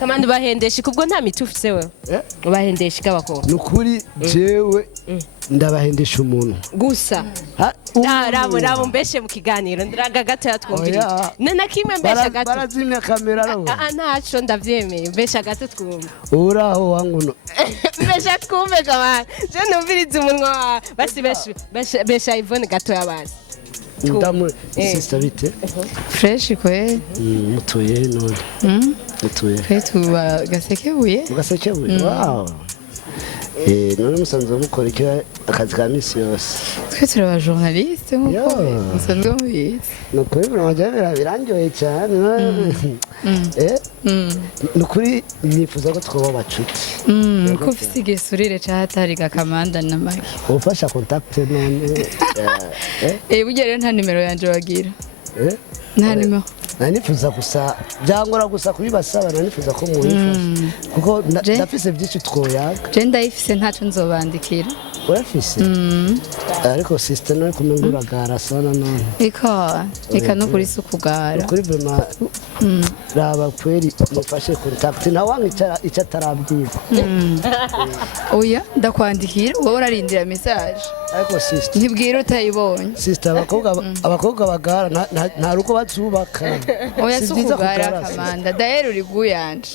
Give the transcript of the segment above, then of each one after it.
Kamanda bahendesha kubwo nta mitufise we. Bahendesha kabako. Nukuri jewe ndabahendesha umuntu. Gusa. Rabo mbeshe mu kiganiro ndiraga gato yatwumvira. Nana kimwe mbesha gato. Barazimya kamera ro. Ntaco ndavyemeye mbesha gato twumva. Uraho wangu no. Mbesha twumve kabana. Je numviriza umunwa basi besha Yvone gato yabasi. Ndamu sister bite? Fresh kwe. Mutuye none. Mutuye. Kwetu gasekebuye. Gasekebuye. Wow. None musanzwe mukora iki akazi ka misi yose? Twe turi aba journaliste nkuko musanzwe mubizi. Nukuri birangiye cyane. Nukuri nifuza ko twoba bacuti. Ko ufite igisurire cyatari gakamanda na magi. Ufasha contact none. Burya rero nta nimero yanje wagira. Nta nimero. Nanifuza gusa byangora gusa kubibasaba nanifuza ko muyifasha kuko ndafise byinshi twoyaga je ndayifise ntaco nzobandikira urafise ariko sister no kumenguragara sana none ika no kuri sukugara kuri bema raba kweri mufashe contact na wangicara icatarabwira oya ndakwandikira wowe urarindira message ariko sister ntibwira utayibonye sister abakobwa bagara nta ruko bazubaka oya sukugara kamanda daero uri guyanje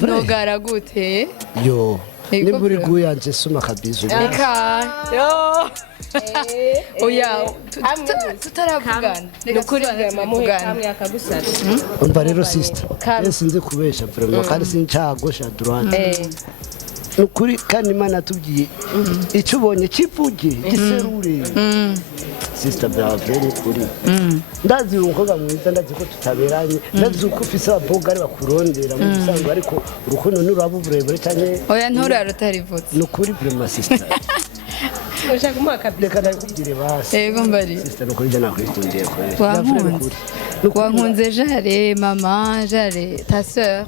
nogara gute yo niburi guyanje suma kabizo yo oya tutaravugana nukuri mamuhe kamwe akagusara umva rero sister sinzi kubesha vraiment kandi sincagosha droite nukuri kandi Imana tubwiye icyo ubonye kivuge giserure sister bravo nukuri ndazi umukobwa mwiza ndazi ko tutaberanye ndazi uko ufise abogari bakurondera mu bisanzwe ariko urukundo nuraba uburebure cyane oya nturara utarivutse nukuri vraiment sister ushaka kumuha kabisa reka ndakubwire basi yego mbari sister nukuri je nakwikundiye ko wankunze jare mama jare ta sœur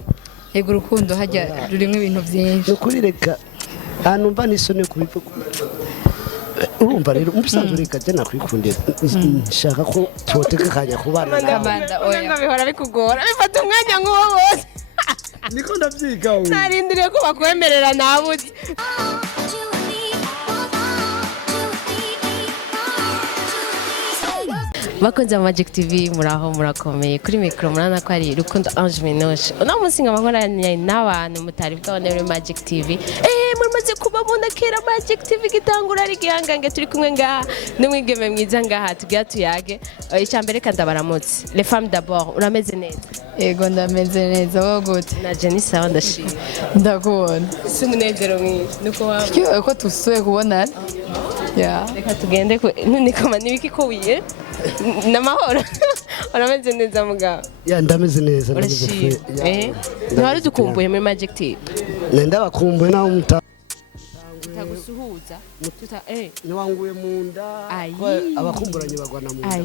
ego urukundo hajya rurimo ibintu byinshi nukuri reka anumva nisone kubivuga urumva rero umusanzu reka je nakwikundiye nshaka ko twoteka kanya kubana kamanda oya bihora bikugora bifata umwanya nk'uwo bose niko ndavyiga we narindiriye ko bakwemerera nabuze bakunze Magic TV muraho murakomeye kuri micro murana ko ari Rukundo Ange Minoche uno munsi nk'abankoranye n'abantu mutari bwabone muri Magic TV muramaze kuba munakera Magic TV gitangura ari gihangange turi kumwe ngaha n'umwigeme mwiza ngaha tugiye tuyage icyambere kandi abaramutse les femmes d'abord urameze neza ego ndameze neza wowe gute na Jenny sawa ndashimye ndakubona si umunezero mwinshi nuko wawe ko tusuye kubonana reka tugende nnikoma nibiki ko wiye namahoro urameze neza mugabo ndameze neza ntwari dukumbuye muri Magic TV ndabakumbuye naho mutagusuhuza niwanguye mu nda abakumburanye bagwana mu nda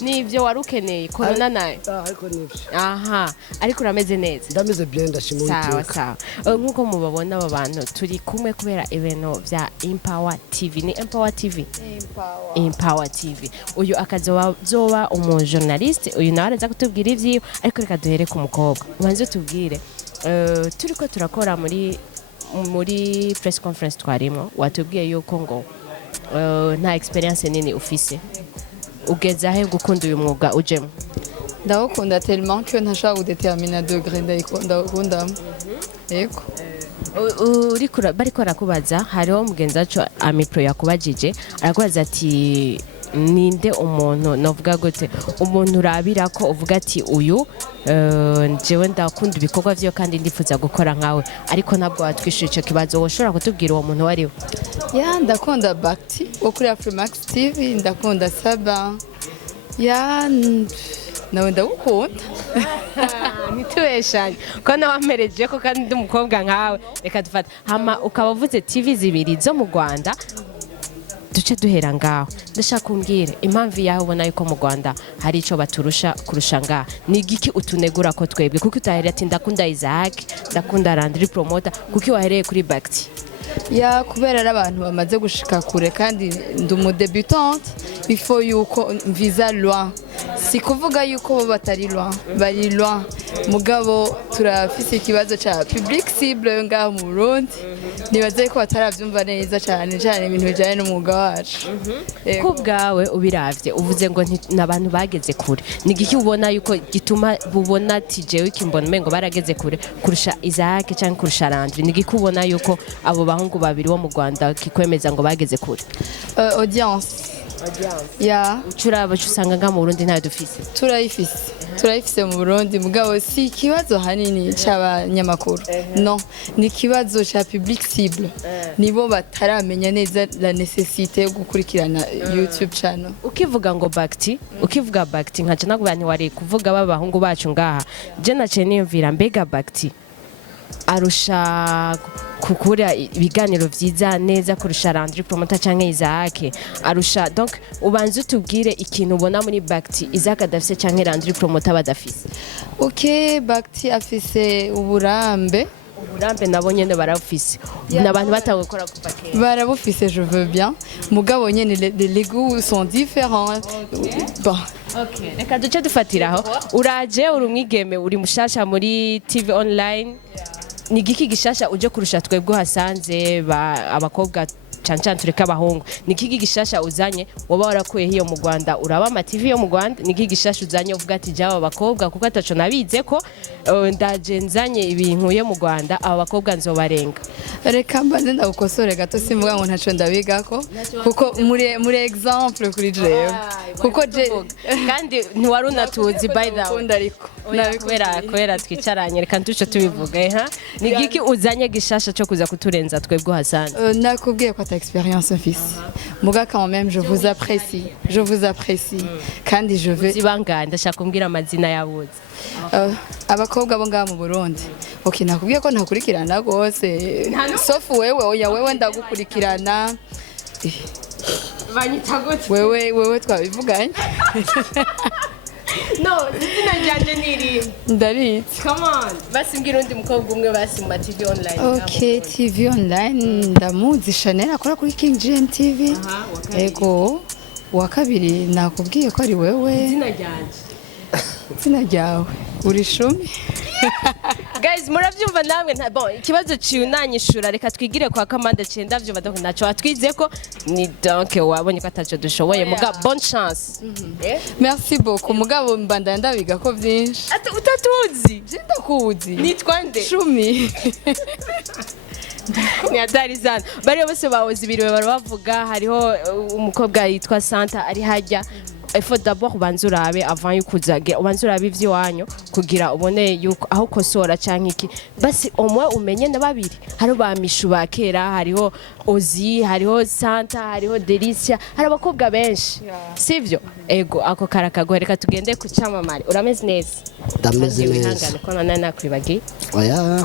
nivyo wari ukeneye corona nayo ariko nivyo ariko urameze neza ndameze bien ndashimira sawa nkuko mubabona aba bantu turi kumwe kubera evento vya Empower TV ni Empower TV uyu akazoba umu journaliste uyu nawe araza kutubwira ivyiwe ariko reka duhere ku mukobwa ubanze tubwire turiko turakora muri press conference twarimo watubwiye yuko ngo nta experience nini ufise ugeze ahe gukunda uyu mwuga ujemo ndawukunda tellement que ntashaka gudetermina degré ndawukunda yego bariko arakubaza hariho mugenzi wacu amipro yakubajije arakubaza ati ninde umuntu novuga gute umuntu urabira ko uvuga ati uyu jewe ndakunda ibikorwa vyo kandi ndifuza gukora nkawe ariko ntabwo watwishyura ico kibazo woshobora kutubwira uwo muntu wariwe ndakunda Bakti wo kuri Afrimax TV ndakunda Saba nawe ndagukunda ntitubeshanye ko nawe wamereje ko kandi ndi umukobwa nkawe reka dufata hama ukaba uvuze TV zibiri zo mu Rwanda duce duhera ngaho ndashaka kumbwire impamvu yawe ubona yuko mu Rwanda hari ico baturusha kurusha ngaha ni igiki utunegura ko twebwe kuko utahereye ati ndakunda Isaac ndakunda Landry promoter kuko wahereye kuri Bakti kubera ari abantu bamaze gushika kure kandi ndi umudebutante before yuko mviza loin si kuvuga yuko bo batari loin bari loin mugabo turafise ikibazo ca public cible ngaho mu Burundi nibaze ko bataravyumva neza cyane cyane ibintu bijanye n'umwuga wacu ko bwawe ubiravye uvuze ngo n'abantu bageze kure ni giki ubona yuko gituma bubona ati jewe kimbona mengo barageze kure kurusha Isaac cyangwa kurusha Landry ni giki ubona yuko abo bahungu babiri bo mu Rwanda kikwemeza ngo bageze kure audience ya ucuraba usanga nga mu Burundi ntayo dufise turayifise mu Burundi mugabo si ikibazo hanini c'abanyamakuru non ni ikibazo ca public cible nibo bataramenya neza la nécessité yo gukurikirana YouTube channel ukivuga ngo ukivuga Bakti nkaje nakuba wari kuvuga babahungu bacu ngaha je nace niyumvira mbega Bakti arusha kukura ibiganiro vyiza neza kurusha Landry promoter canke Isaac arusha donc ubanze utubwire ikintu ubona muri Bakti Isaac adafise canke Landry promoter badafise okay Bakti afise uburambe nabo nyene barafise n'abantu batangwe gukora kuva kera barabufise je veux bien mugabo nyene les goûts sont différents bon okay reka duce dufatiraho uraje uri umwigeme uri mushasha muri TV online ni giki gishasha uje kurusha twebwe hasanze abakobwa cancan tureka abahungu ni giki gishasha uzanye woba warakuye hiyo mu Rwanda uraba ama TV yo mu Rwanda ni giki gishasha uzanye uvuga ati jabo abakobwa kuko ataco nabize ko ndaje nzanye ibintu yo mu Rwanda aba bakobwa nzobarenga reka mbanze ndagukosore gato simvuga ngo ntaco ndabigako kuko muri exemple kuri jewe kuko je kandi ntiwari unatuzi by the way kubera twicaranye reka ntuco tubivuga ni giki uzanye gishasha cyo kuza kuturenza twebwe hasanze nakubwiye ko expérience fils muga quand même je vous apprécie kandi je veux zibanga ndashaka kumbwira amazina yabuze abakobwa bo ngaha mu Burundi okay nakubwiye ko ntakurikirana gose sauf wewe ndagukurikirana banyita gute wewe twabivuganye no izina ryanje niri ndaritse come on basimbwira undi mukobwa umwe basi mu TV online okay TV online ndamuzi Chanel akora kuri King GM TV ego wa kabiri nakubwiye ko ari wewe izina ryawe uri shumi guys muravyumva namwe bon ikibazo ciunanyishura reka twigire kwa Commanda cenda vyo badoko naco atwize ko ni donc wabonye ko ataco dushoboye muga bonne chance merci beaucoup mugabo mbanda ndabiga ko vyinshi utatuzi je ndakuzi nitwa nde shumi ni adarizana bari bose bawozi biriwe baravuga hariho umukobwa yitwa Santa ari hajya il faut d'abord banzurabe avant yukuzaga banzurabe ivyiwanyu kugira ubone yuko aho kosora canke iki basi omwe umenye na babiri hariho bamishu bakera hariho Ozi hariho Santa hariho Delicia hari abakobwa benshi sivyo ego ako karakagoreka tugende ku camamare urameze neza ndameze neza ihangane ko nana nakwibagi oya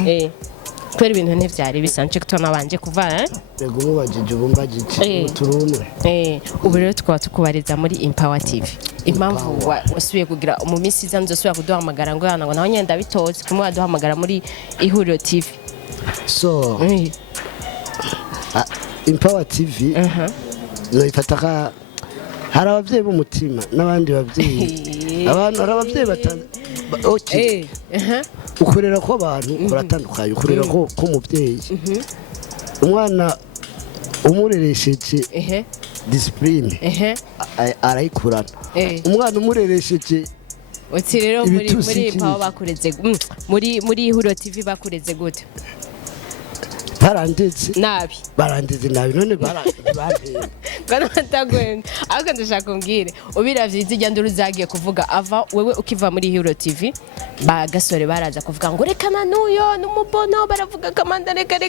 kwera ibintu ntivyari bisanje kutona banje kuva ego mubajije ubumbagije turumwe ubu rero twaba tukubariza muri Empower TV impamvu wasubiye kugira mu minsi iza nzosubira kuduhamagara ngo yana ngo naho nyenda bitoze kumwe waduhamagara muri IHURIRO TV so Empower TV noyifataka hari abavyeyi b'umutima n'abandi bavyeyi abantu hari abavyeyi batanu okay ukurera ko abantu kuratandukanye ukurera ko umuvyeyi umwana umureresheje discipline arayikurana umwana umureresheje uti rero muri Empower bakureze muri IHURIRO TV bakureze gute barandeze nabi none barandeze kana batagwenda ahubwo ndashaka kumbwire ubiravye izijya nduru zagiye kuvuga ava wewe ukiva muri IHURIRO TV bagasore baraza kuvuga ngo rekana nuyo numubono baravuga Commanda reka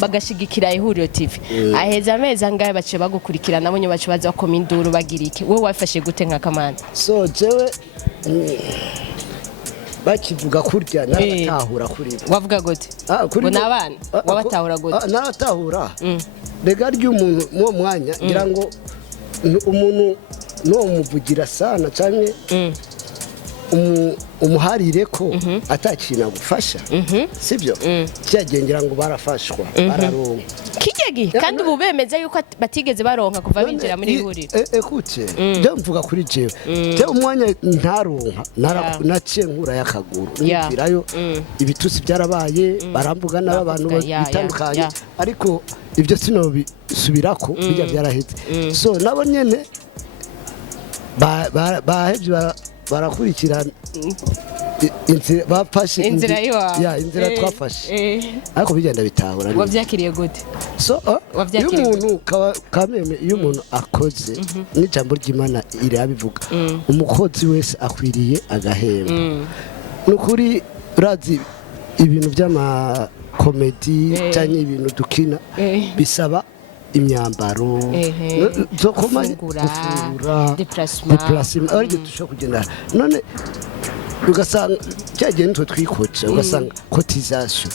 bagashigikira IHURIRO TV aheza ameza ngaye bace bagukurikirana nabonye bace baza bakoma induru bagira iki wewe wafashe gute nka Commanda so jewe bakivuga kurya naratahura kuri wavuga gute ngo nabana wabatahura gute naratahura rega ry'umuntu mu mwanya ngira ngo umuntu no muvugira sana cyane umuharire ko atakina gufasha sibyo cyagengera ngo barafashwa bararonka kije kijya kandi ubu bemeza yuko batigeze baronka kuva binjira muri ihuriro écoute je mvuga kuri jewe je umwanya ntaronka naciye nkura yakaguru nibirayo ibitusi byarabaye baramvuga n'abantu bitandukanye ariko ibyo sino bisubirako bijya byaraheze so nabo nyene bahevye barakurikirana bafashe inzira inzira twafashe ariko bigenda bitahura wavyakiriye gute so iyo umuntu kameme iyo umuntu akoze n'ijambo ry'Imana irabivuga umukozi wese akwiriye agahemba nukuri urazi ibintu by'ama comedy cyane ibintu dukina bisaba imyambaro zo gufungura déplacement ariko dushobora kugenda none ugasanga cyagiye nitwe twikoca ugasanga cotisation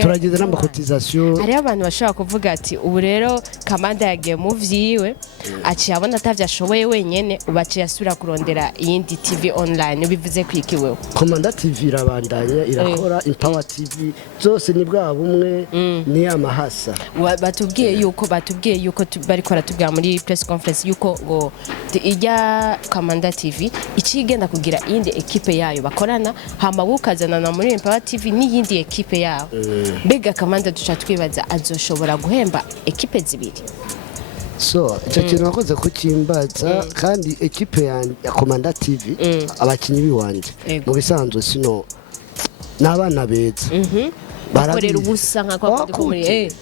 turageze n'amakotisation hariho abantu bashobora kuvuga ati ubu rero Kamanda yagiye mu vyiwe aciye abona atavyashoboye wenyene ubaciye asubira kurondera iyindi TV online ubivuze kwikiweho Komanda TV irabandanya irakora Empower TV zose ni bwa bumwe ni amahasa batubwiye yuko bariko baratubwira muri press conference yuko ngo ijya Kamanda TV icigenda kugira iyindi equipe yayo bakorana hama bukazanana muri Empower TV n'iyindi equipe yayo mbega Kamanda duca twibaza azoshobora guhemba equipe zibiri so icyo kintu wakoze kukimbaza kandi equipe ya Komanda TV abakinyi biwanje mu bisanzwe sino n'abana beza bakorera ubusa nka kwa muri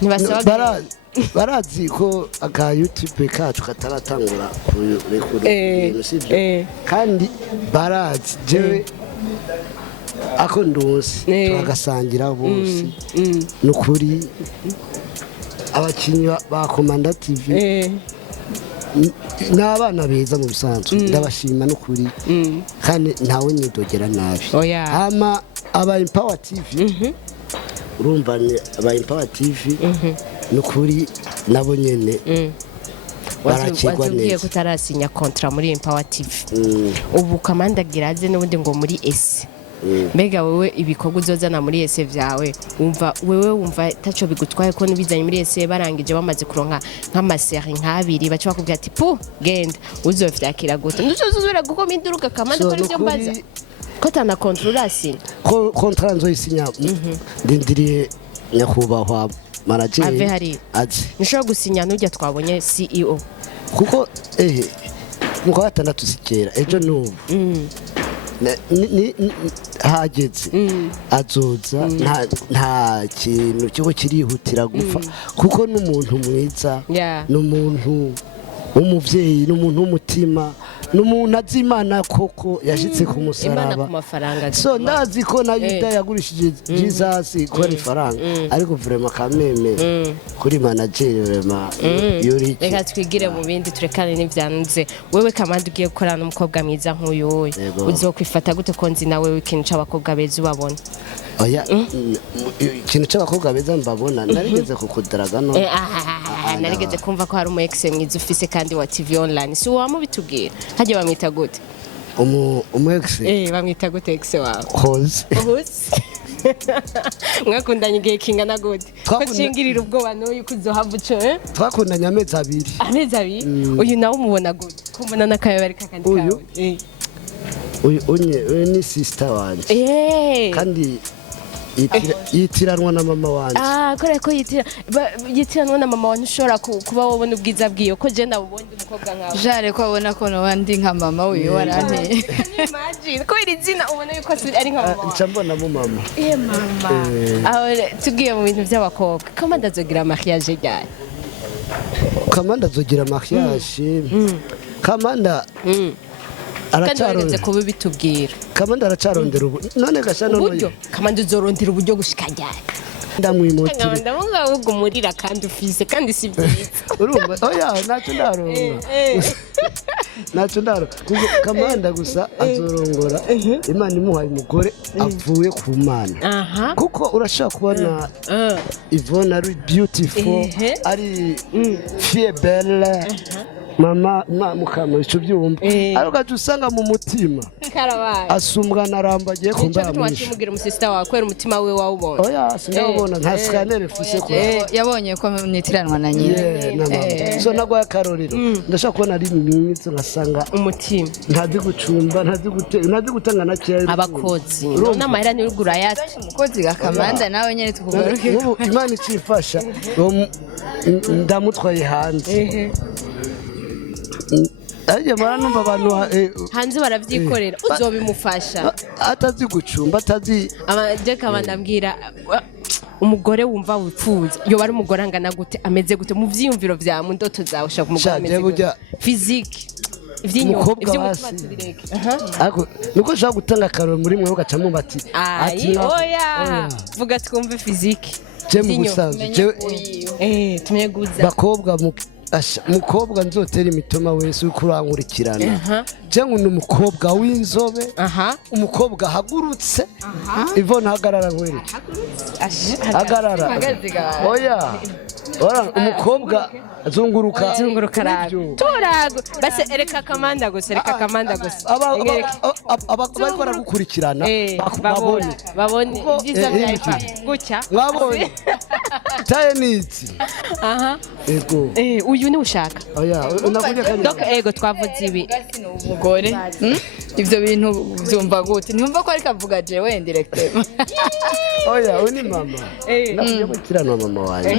ntibasaba barazi ko aka YouTube kacu kataratangura kurekura sivyo kandi barazi jewe ako ndose turagasangira bose nukuri abakinyi ba Komanda TV n'abana beza mu bisanzwe ndabashima nukuri kandi ntawe nyidogera nabi hama aba Empower TV urumva ni aba Empower TV nukuri nabo nyene barakigwa neza kutarasinya contrat muri Empower TV ubu Kamanda giraze n'ubundi ngo muri ese mbega wewe ibikorwa uzozana muri ese vyawe wumva taco bigutwaye ko nibizanye muri ese barangije bamaze kuronka nk'amaseri nk'abiri baca bakubwira ati pu genda uzovyakira gute nduzuzubira gukoma induruka Kamanda ko nivyo mbaza ko tana controlasi ko contrat nzoyisinya ndindiriye nyakubahwa mariage ave hari nishobora gusinya n'ujya twabonye CEO kuko ngo gatandatu sikera ejo n'ubu hageze azoza nta kintu cyo kirihutira gupfa kuko n'umuntu mwiza n'umuntu w'umuvyeyi n'umuntu w'umutima n'umuntu azimana koko yashitse ku musaraba so ndazi ko na Yuda yagurishije Jesus ko ari faranga ariko vraiment kameme kuri manager vraiment yuri reka twigire mu bindi turekane n'ivyanze wewe Kamanda ugiye gukorana n'umukobwa mwiza nk'uyu wowe uzokwifata gute ko nzi nawe ikintu c'abakobwa beza ubabona oya ikintu c'abakobwa beza mbabona narigeze kukudaraga no narigeze kumva ko hari umu ex mwiza ufise kandi wa TV online si wamubitubwira haje bamwita gute umu ex bamwita gute ex wawe Hose mwakundanye igihe kingana gute ko cingirira ubwoba n'uyu kuzohava uco twakundanye amezi abiri uyu nawe umubona gute kumbona n'akayobari kakandi kawe uyu ni sister wanje kandi yitiranwa na mama wanje kore ko yitiranwa na mama wanje ushobora kuba wabona ubwiza bwiyo ko je nabonye umukobwa nkawe jare ko abona ko nabandi nka mama uyu warante imagine ko iri zina ubona yuko ari nka mama ncambona mu mama mama aho tugiye mu bintu by'abakobwa Kamanda azogira mariage ryari Kamanda azogira mariage Kamanda aracarondera kuba bitubwira Kamanda aracarondera ubu none gasha none Kamanda uzorondera uburyo gushika ryari ndamwimotira ndabunga ugumurira kandi ufise kandi si byiza urumva oya naco ndaro kuko Kamanda gusa azorongora Imana imuhaye umugore avuye ku Mana kuko urashaka kubona Yvone ari beautiful ari fille belle mama mukama ico byumva ariko usanga mu mutima karabaye asumbwa narambagiye kumba wakimugira umusista wawe kwera umutima we wawubona oya sinabona nta scanner fise ko yabonye ko nitiranwa na nyina so nagwa akarorero ndashaka kubona ari imitso ngasanga umutima ntazi gucumba ntazi gutanga na cyari abakozi n'amahera ni rugura yati umukozi gakamanda nawe nyene tukugaruke Imana icifasha ndamutwaye hanze ajya maranumva abantu hanze baravyikorera uzobimufasha atazi gucumba atazi amajeka bandambwira umugore wumva wifuza yo bari umugore angana gute ameze gute mu vyiyumviro vya mu ndoto zawe ushaka umugore ameze gute physique ivy'inyuma ako nuko ushaka gutanga karoro muri mwe ugacamo bati ati oya vuga twumve physique je mu gusanzwe je tumeguza bakobwa mukobwa nzotera imitoma wese ukurangurikirana cyangwa n'umukobwa w'inzobe umukobwa hagurutse Yvone hagarara nkwereke hagarara oya umukobwa zunguruka turago base ereka kamanda gusa abakobwa baragukurikirana babone byiza byaje gucya mwabonye taye nitsi ego uyu ni ushaka oya unakuye kandi donc ego twavuze ibi umugore ivyo bintu byumva gute ntumva ko ariko avuga je we directeur oya uni mama nakujya gukirana mama waje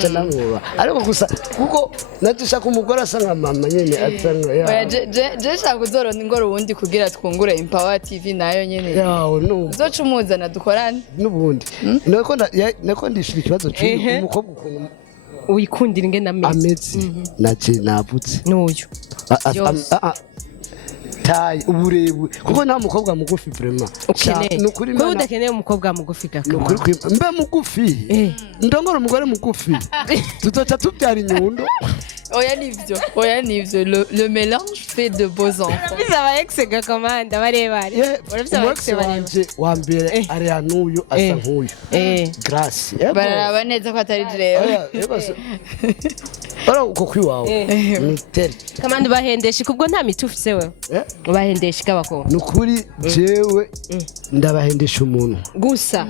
cyanamuba ariko gusa kuko natishaka umugore asanga mama nyene asanga oya je shaka uzorona ingoro wundi kugira twungure Empower TV nayo nyene yawo no uzocumuzana dukorane nubundi nako ndishira ikibazo cy'umukobwa ukuntu uyikundira ingena ameze naje navutse n'uyu tayi uburebu kuko nta mukobwa mugufi vraiment nukuri ko udakeneye umukobwa mugufi gakama mbe mugufi ndongora umugore mugufi tutoca tubyara inyundo oya nivyo le mélange fait de beaux enfants bizaba ex gakamanda barebare urabizaba ex wanje wambere ari hanuyu asa nkuyu grace baraba neza ko atari jewe bara uko kwiwawe miteri kamanda bahendesha kubwo nta mitufise wewe bahendesha kabako nukuri jewe ndabahendesha umuntu gusa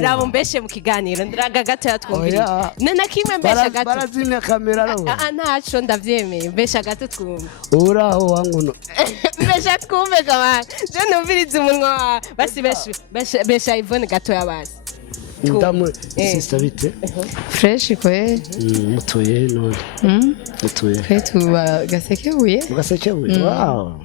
rabo mbeshe mu kiganiro ndiraga gato yatwumvira na kimwe mbesha gato barazimya kamera ro ntaco ndavyemeye mbesha gato twumva uraho wanguno mbesha twumve kamanda je numviriza umunwa basi besha Yvone gato yabasi ndamu sister bite fresh kwe mutuye none mutuye kwetu gasekebuye wow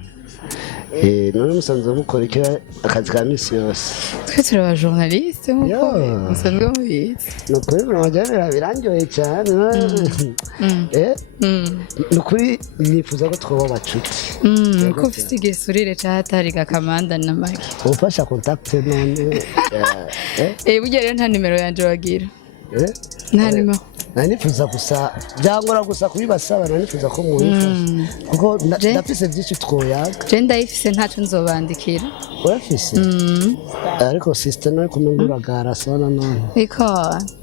none musanzwe mukora iki akazi ka misi yose twe turi aba journaliste nkuko musanzwe mubizi nukuri mwajyanira birangiye cyane nukuri nifuza ko twoba abacuti ko ufite igisurire cyatari gakamanda na magi ufasha contact none burya rero nta nimero yanje wagira nta nimero nanifuza gusa byangora gusa kubibasaba nanifuza ko mubifasha kuko ndafise byinshi twoyaga je ndayifise ntaco nzobandikira urafise ariko sister nawe kumenguragara sana none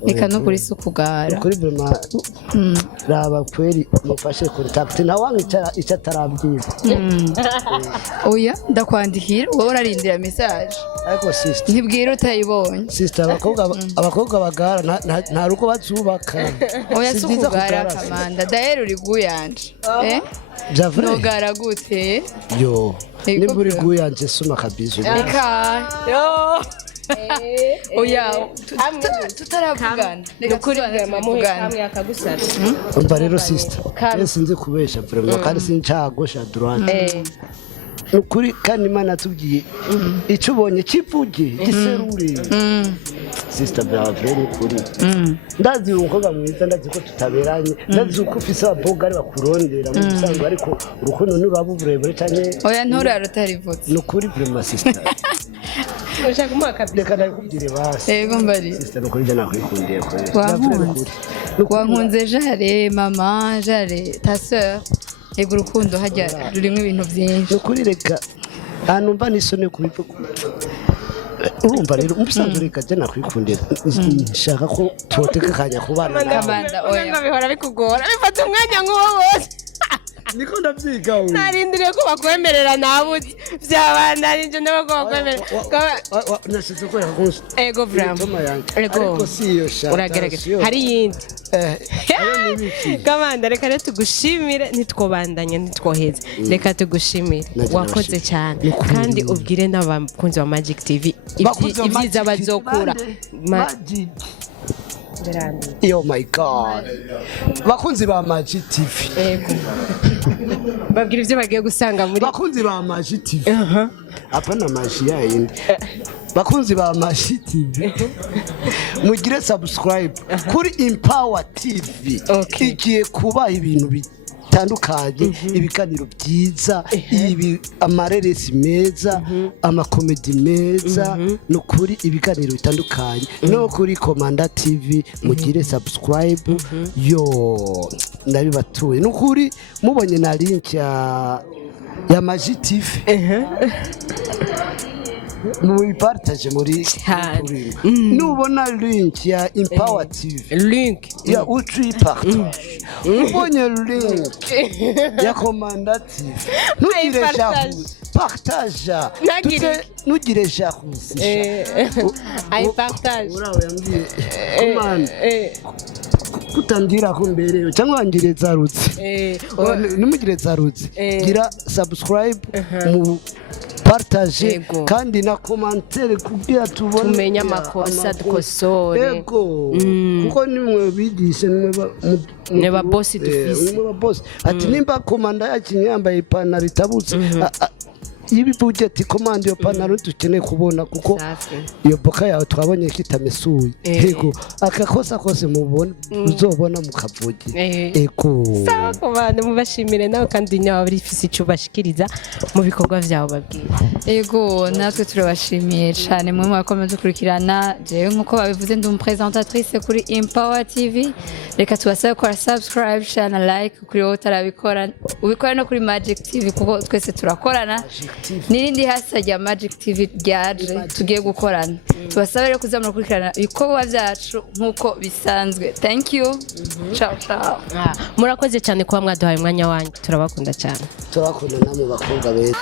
ika no kuri sukugara kuri vraiment raba kweri mufashe contact na wangicara icyatarabwira oya ndakwandikira wowe urarindira message ariko sister ntibwira utayibonye sister abakobwa bagara nta ruko bazubaka oya sukugara kamanda daero riguyanje nogara gute yo nimburi guyanje suma kabizo oya tutaravugana nukuri mamuhe kamwe akagusara umva rero sister sinzi kubesha vraiment kandi sinchagosha droite nukuri kandi Imana tubwiye icyo ubonye kivuge giserure sister brave nukuri ndazi umukobwa mwiza ndazi ko tutaberanye ndazi uko ufise abakobwa ari bakurondera mu bisanzwe ariko urukundo nuraba uburebure cyane oya ntura rutarivutse nukuri vraiment sister ushaka umwaka reka ndakubwire basi yego mbari sister nukuri je nakwikundiye ko wankunze jare mama jare ta sœur ego urukundo hajya rurimo ibintu byinshi nukuri reka numva nisone kubivuga urumva rero umusanzu reka je nakwikundira nshaka ko twoteka kanya kubana Kamanda oya bihora bikugora bifata umwanya nk'uwo wose niko ndavyiga we narindiriye ko bakwemerera nabuze byabandanije nabo ko bakwemerera nashize ko yakunze ego vraiment ariko siyo shaka uragerageza hari yindi ayo nibiki Kamanda reka rero tugushimire nitwobandanye nitwoheze reka tugushimire wakoze cyane kandi ubwire n'abakunzi ba Magic TV ibyiza bazokura Magic oh my god bakunzi ba Magic TV ego babwira ibyo bagiye gusanga muri bakunzi ba Magic TV apana maji yindi bakunzi ba Magic TV mugire subscribe kuri Empower TV igiye kuba ibintu bitandukanye ibiganiro byiza ibi amareresi meza amakomedi meza no kuri ibiganiro bitandukanye no kuri Komanda TV mugire subscribe yo ndabibatuye no kuri mubonye na link ya Magic TV mubipartage muri nubona link ya Empower TV link ya utri partage ubonye link ya Komanda TV nugire jalousie partage nugire jalousie ay partage urawe yambwiye Komanda kutandira ko mbere cyangwa ngire zarutse nimugire zarutse gira subscribe mu partage kandi na commentaire kugira tubone tumenya amakosa dukosore yego kuko nimwe bigishe nimwe ba boss dufise nimwe ba boss ati nimba Komanda yakinyambaye ipantaro itabutse ibi budget Komanda yo pantaro dukeneye kubona kuko iyo boka yawe twabonye kitamesuye yego akakosa kose mubona uzobona mukavugi ego sawa Komanda mubashimire nawe kandi nyawe bifise ico bashikiriza mu bikorwa vyawe babwira ego natwe turabashimiye cyane mwe mwakomeza kurikirana jewe nkuko babivuze ndi umupresentatrice kuri Empower TV reka tubasabe ko subscribe channel like kuri utarabikora ubikora no kuri Magic TV kuko twese turakorana nirindi hasa rya Magic TV ryaje tugiye gukorana tubasabe rero kuzamura kurikirana ibikorwa byacu nkuko bisanzwe thank you ciao ciao murakoze cyane kuba mwaduhaye umwanya wanyu turabakunda cyane turakunda namwe bakobwa beza